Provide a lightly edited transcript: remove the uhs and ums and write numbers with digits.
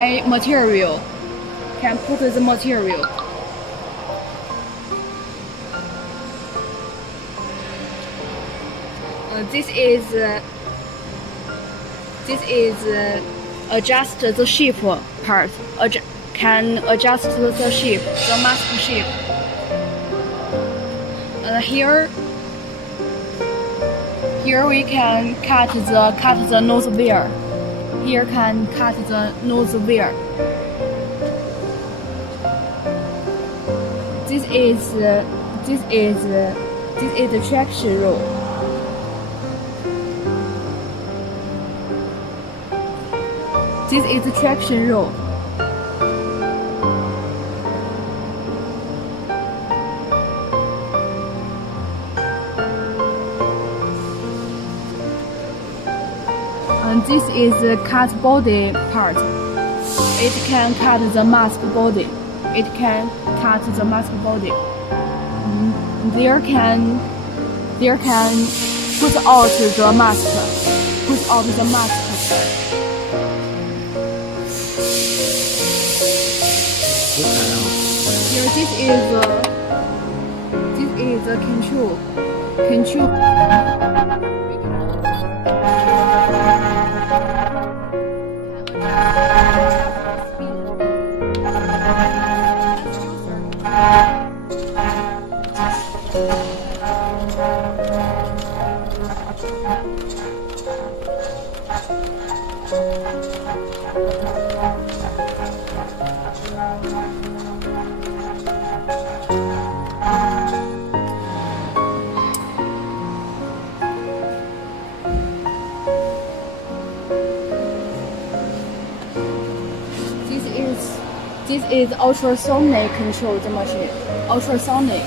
material, can put the material. This is adjust the shape part. Can adjust the shape, the mask shape. Here we can cut the nose wire. Here can cut the nose wire. This is the traction roll. This is the traction roll. And this is the cut body part. It can cut the mask body. It can cut the mask body. There can put out the mask. Put out the mask. Here, this is the control. This is ultrasonic control the machine. Ultrasonic.